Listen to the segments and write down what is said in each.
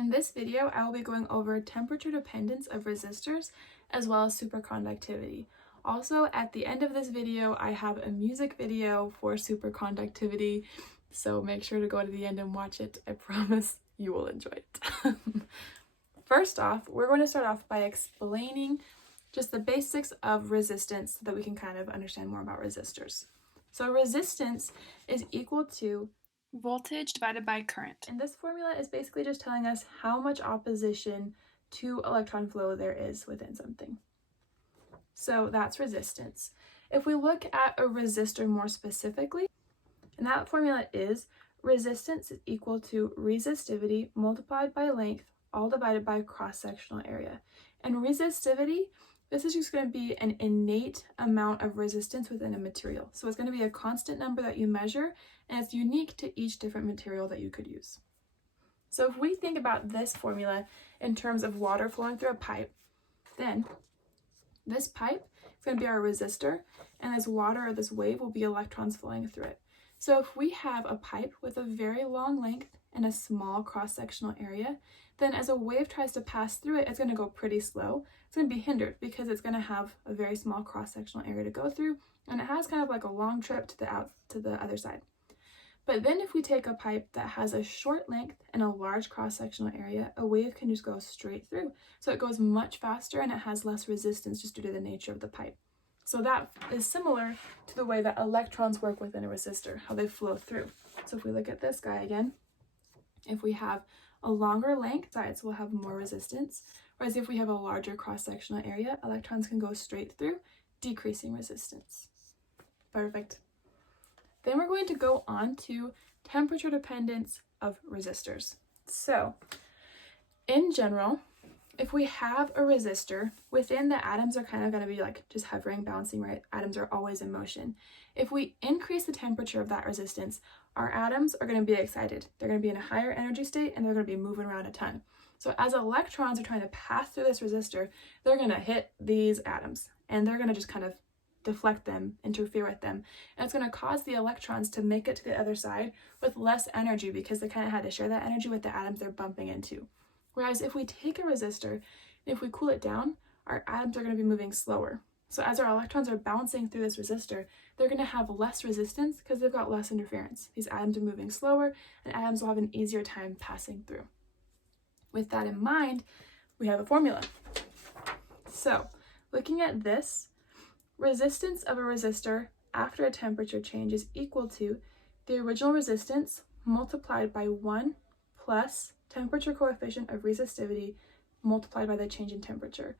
In this video, I will be going over temperature dependence of resistors as well as superconductivity. Also, at the end of this video, I have a music video for superconductivity, so make sure to go to the end and watch it. I promise you will enjoy it. First off, we're going to start off by explaining just the basics of resistance so that we can kind of understand more about resistors. So resistance is equal to voltage divided by current. And this formula is basically just telling us how much opposition to electron flow there is within something. So that's resistance. If we look at a resistor more specifically, and that formula is resistance is equal to resistivity multiplied by length all divided by cross-sectional area. And resistivity, this is just going to be an innate amount of resistance within a material. So it's going to be a constant number that you measure, and it's unique to each different material that you could use. So if we think about this formula in terms of water flowing through a pipe, then this pipe is going to be our resistor, and this water or this wave will be electrons flowing through it. So if we have a pipe with a very long length and a small cross-sectional area, then as a wave tries to pass through it, it's going to go pretty slow. It's going to be hindered because it's going to have a very small cross-sectional area to go through, and it has kind of like a long trip to the other side. But then if we take a pipe that has a short length and a large cross-sectional area, a wave can just go straight through. So it goes much faster and it has less resistance just due to the nature of the pipe. So that is similar to the way that electrons work within a resistor, how they flow through. So if we look at this guy again, if we have a longer length, sides will have more resistance, whereas if we have a larger cross-sectional area, electrons can go straight through, decreasing resistance. Perfect. Then we're going to go on to temperature dependence of resistors. So, in general, if we have a resistor, within the atoms are kind of going to be like just hovering, bouncing, right? Atoms are always in motion. If we increase the temperature of that resistance, our atoms are going to be excited. They're going to be in a higher energy state and they're going to be moving around a ton. So as electrons are trying to pass through this resistor, they're going to hit these atoms and they're going to just kind of deflect them, interfere with them. And it's going to cause the electrons to make it to the other side with less energy because they kind of had to share that energy with the atoms they're bumping into. Whereas if we take a resistor, and if we cool it down, our atoms are going to be moving slower. So as our electrons are bouncing through this resistor, they're going to have less resistance because they've got less interference. These atoms are moving slower, and atoms will have an easier time passing through. With that in mind, we have a formula. So looking at this, resistance of a resistor after a temperature change is equal to the original resistance multiplied by 1 plus temperature coefficient of resistivity multiplied by the change in temperature.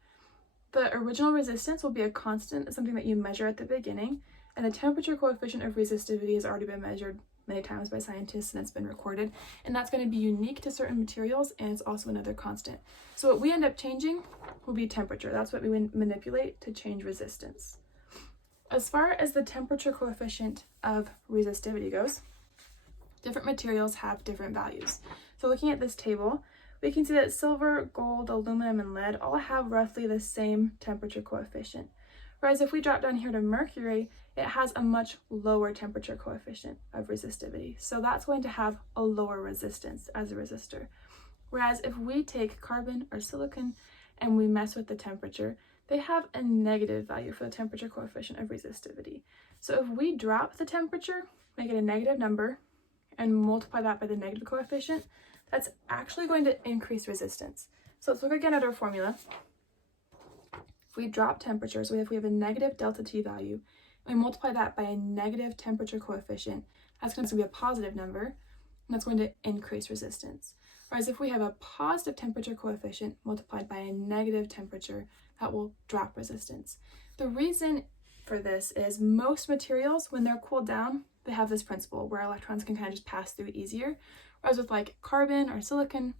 The original resistance will be a constant, it's something that you measure at the beginning, and the temperature coefficient of resistivity has already been measured many times by scientists and it's been recorded, and that's going to be unique to certain materials, and it's also another constant. So what we end up changing will be temperature. That's what we manipulate to change resistance. As far as the temperature coefficient of resistivity goes, different materials have different values. So looking at this table, we can see that silver, gold, aluminum, and lead all have roughly the same temperature coefficient. Whereas if we drop down here to mercury, it has a much lower temperature coefficient of resistivity. So that's going to have a lower resistance as a resistor. Whereas if we take carbon or silicon and we mess with the temperature, they have a negative value for the temperature coefficient of resistivity. So if we drop the temperature, make it a negative number, and multiply that by the negative coefficient, that's actually going to increase resistance. So let's look again at our formula. If we drop temperature, so if we have a negative delta T value, and we multiply that by a negative temperature coefficient, that's going to be a positive number, and that's going to increase resistance. Whereas if we have a positive temperature coefficient multiplied by a negative temperature, that will drop resistance. The reason for this is most materials, when they're cooled down, they have this principle where electrons can kind of just pass through easier. Whereas with like carbon or silicon,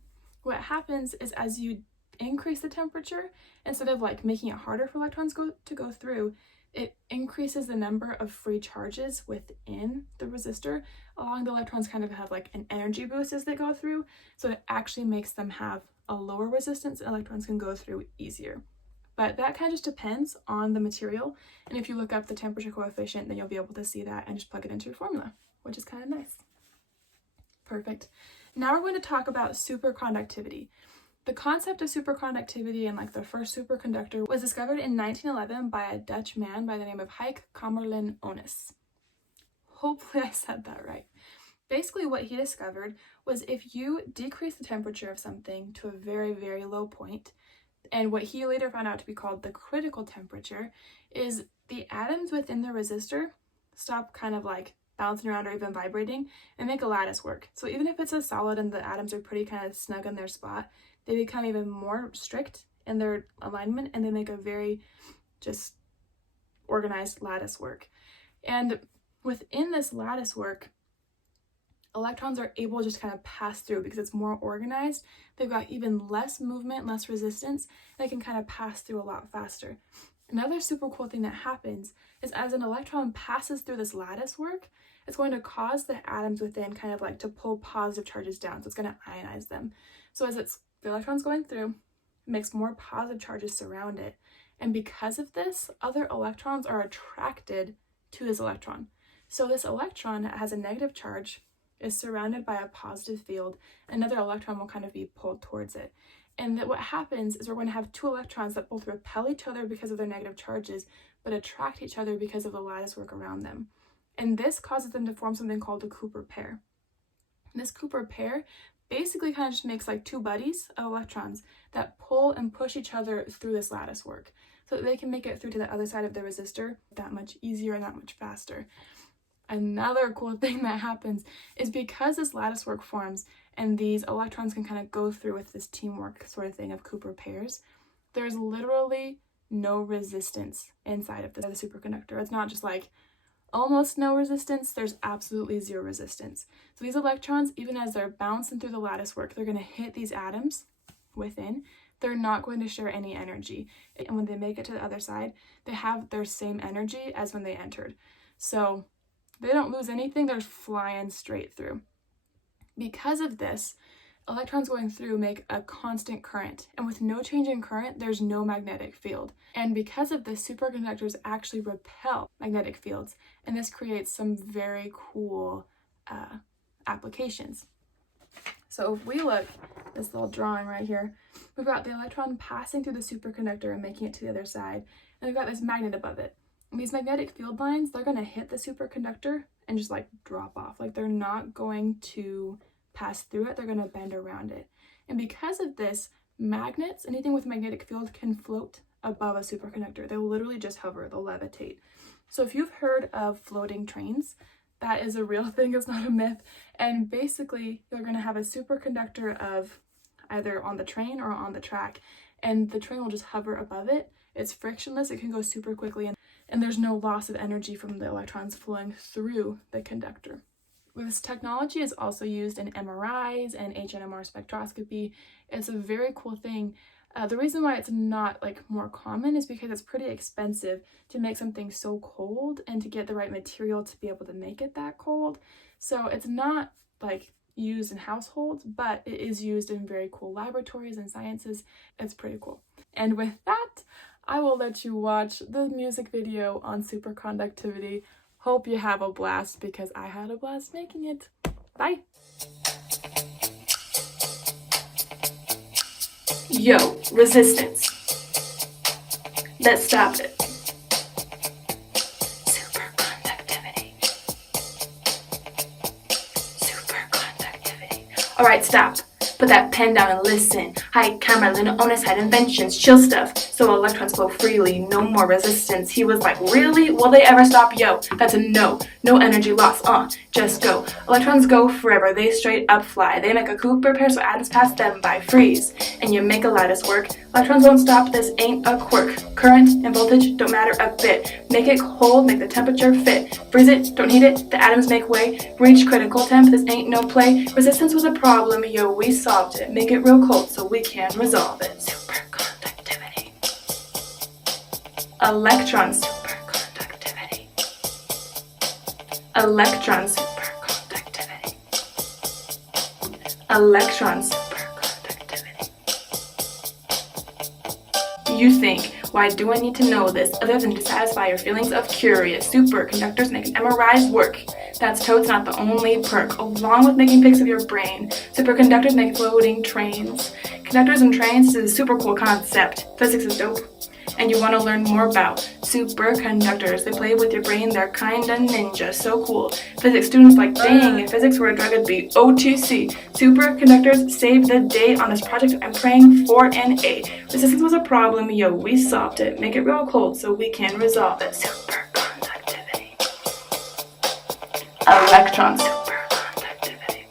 what happens is as you increase the temperature, instead of like making it harder for electrons to go through, it increases the number of free charges within the resistor, allowing the electrons kind of have like an energy boost as they go through. So it actually makes them have a lower resistance and electrons can go through easier. But that kind of just depends on the material. And if you look up the temperature coefficient, then you'll be able to see that and just plug it into your formula, which is kind of nice. Perfect. Now we're going to talk about superconductivity. The concept of superconductivity and like the first superconductor was discovered in 1911 by a Dutch man by the name of Huyck Kamerlin Onnes. Hopefully I said that right. Basically what he discovered was if you decrease the temperature of something to a very, very low point, and what he later found out to be called the critical temperature, is the atoms within the resistor stop kind of like bouncing around or even vibrating and make a lattice work. So even if it's a solid and the atoms are pretty kind of snug in their spot, they become even more strict in their alignment and they make a very just organized lattice work. And within this lattice work, electrons are able to just kind of pass through because it's more organized. They've got even less movement, less resistance. They can kind of pass through a lot faster. Another super cool thing that happens is as an electron passes through this lattice work, it's going to cause the atoms within kind of like to pull positive charges down. So it's going to ionize them. So as the electron's going through, it makes more positive charges surround it. And because of this, other electrons are attracted to this electron. So this electron that has a negative charge is surrounded by a positive field. Another electron will kind of be pulled towards it. And that what happens is we're going to have two electrons that both repel each other because of their negative charges, but attract each other because of the lattice work around them. And this causes them to form something called a Cooper pair. This Cooper pair basically kind of just makes like two buddies of electrons that pull and push each other through this lattice work so that they can make it through to the other side of the resistor that much easier and that much faster. Another cool thing that happens is because this lattice work forms and these electrons can kind of go through with this teamwork sort of thing of Cooper pairs, there's literally no resistance inside of the superconductor. It's not just like almost no resistance, there's absolutely zero resistance. So these electrons, even as they're bouncing through the lattice work, they're going to hit these atoms within. They're not going to share any energy. And when they make it to the other side, they have their same energy as when they entered. So they don't lose anything, they're flying straight through. Because of this, electrons going through make a constant current, and with no change in current, there's no magnetic field. And because of this, superconductors actually repel magnetic fields, and this creates some very cool applications. So if we look at this little drawing right here, we've got the electron passing through the superconductor and making it to the other side, and we've got this magnet above it. And these magnetic field lines, they're going to hit the superconductor and just like drop off. Like they're not going to pass through it, they're going to bend around it. And because of this, magnets, anything with magnetic field, can float above a superconductor. They'll literally just hover, they'll levitate. So if you've heard of floating trains, that is a real thing, it's not a myth. And basically, you're going to have a superconductor of either on the train or on the track, and the train will just hover above it. It's frictionless, it can go super quickly, and there's no loss of energy from the electrons flowing through the conductor. This technology is also used in MRIs and HNMR spectroscopy. It's a very cool thing. The reason why it's not like more common is because it's pretty expensive to make something so cold and to get the right material to be able to make it that cold. So it's not like used in households, but it is used in very cool laboratories and sciences. It's pretty cool. And with that, I will let you watch the music video on superconductivity. Hope you have a blast because I had a blast making it. Bye! Yo, resistance. Let's stop it. Superconductivity. Superconductivity. Alright, stop. Put that pen down and listen. Huyck Kamerlin Onnes had inventions, chill stuff, so electrons flow freely, no more resistance. He was like, really? Will they ever stop? Yo, that's a no. No energy loss, just go. Electrons go forever, they straight up fly. They make a Cooper pair so atoms pass them by. Freeze, and you make a lattice work. Electrons won't stop, this ain't a quirk. Current and voltage don't matter a bit. Make it cold, make the temperature fit. Freeze it, don't heat it, the atoms make way. Reach critical temp, this ain't no play. Resistance was a problem, yo, we solved it. Make it real cold so we can resolve it. Superconductivity. Electron superconductivity. Electron superconductivity. Electron superconductivity. You think, why do I need to know this other than to satisfy your feelings of curious? Superconductors make MRIs work. That's totes not the only perk. Along with making pics of your brain, superconductors make floating trains. Conductors and trains is a super cool concept. Physics is dope. And you want to learn more about superconductors. They play with your brain, they're kinda ninja, so cool. Physics students like, dang, if physics were a drug it'd be OTC. Superconductors saved the day on this project. I'm praying for an A. Resistance was a problem, yo, we solved it. Make it real cold so we can resolve it. Superconductivity. Electron superconductivity.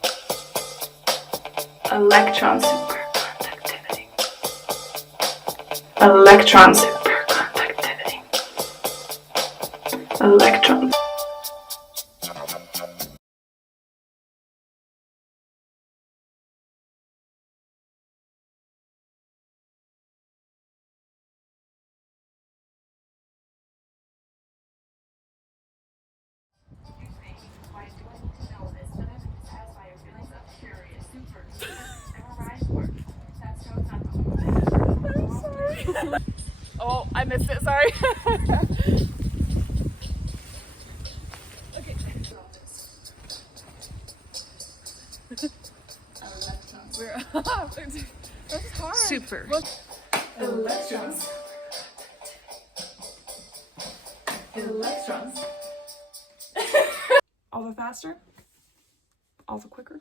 Electron superconductivity. Electron superconductivity. Electron. Oh, I missed it, sorry. Okay. That's hard. Super. Electrons. Electrons. All the faster, all the quicker.